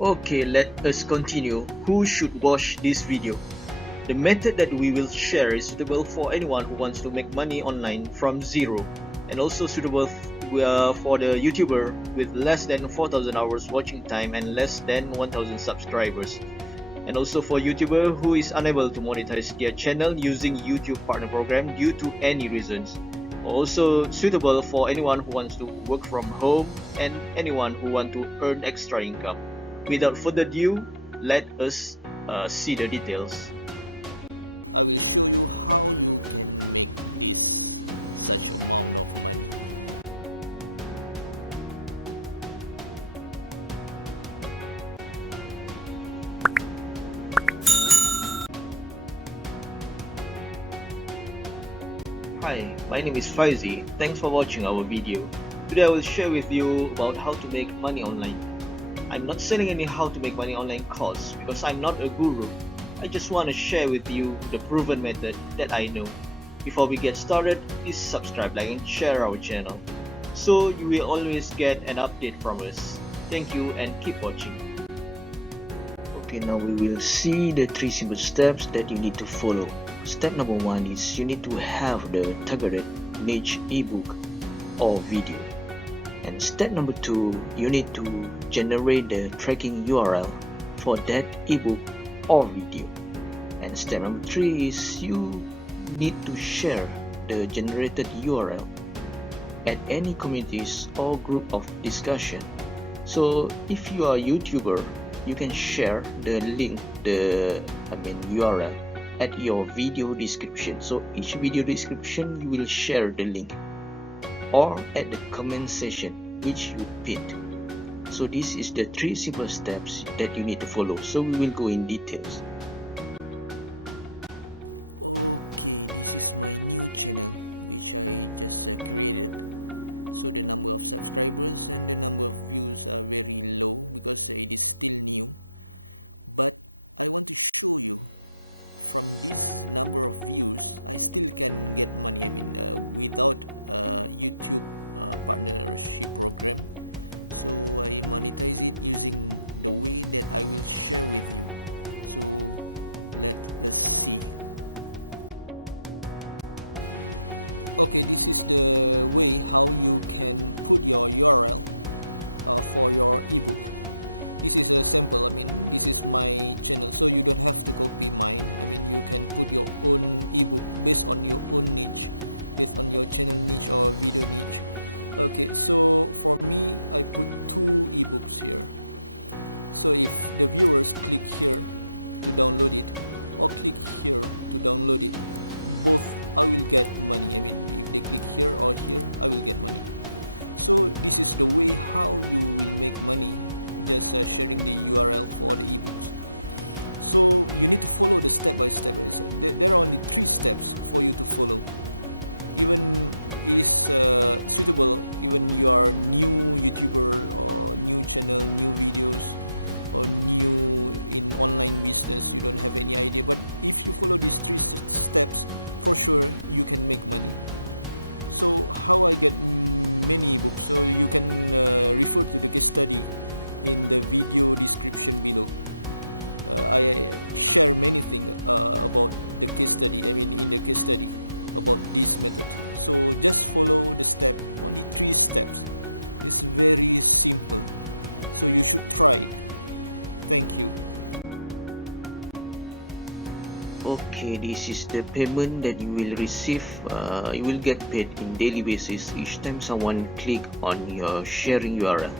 Okay, let us continue. Who should watch this video? The method that we will share is suitable for anyone who wants to make money online from zero, and also suitable for the YouTuber with less than 4,000 hours watching time and less than 1,000 subscribers, and also for YouTuber who is unable to monetize their channel using YouTube partner program due to any reasons. Also suitable for anyone who wants to work from home and anyone who want to earn extra income. Without further ado, let us see the details. Hi, my name is Faizi. Thanks for watching our video. Today I will share with you about how to make money online. I'm not selling any how to make money online course because I'm not a guru. I just want to share with you the proven method that I know. Before we get started, please subscribe, like and share our channel so you will always get an update from us. Thank you and keep watching. Okay, now we will see the 3 simple steps that you need to follow. Step number 1 is you need to have the targeted niche ebook or video. And step number 2, you need to generate the tracking URL for that ebook or video. And step number 3 is you need to share the generated URL at any communities or group of discussion. So if you are a YouTuber, you can share the link, URL at your video description. So each video description you will share the link, or at the comment section which you pinned. So this is the 3 simple steps that you need to follow. So we will go in details. Okay, this is the payment that you will receive. You will get paid in daily basis each time someone click on your sharing URL.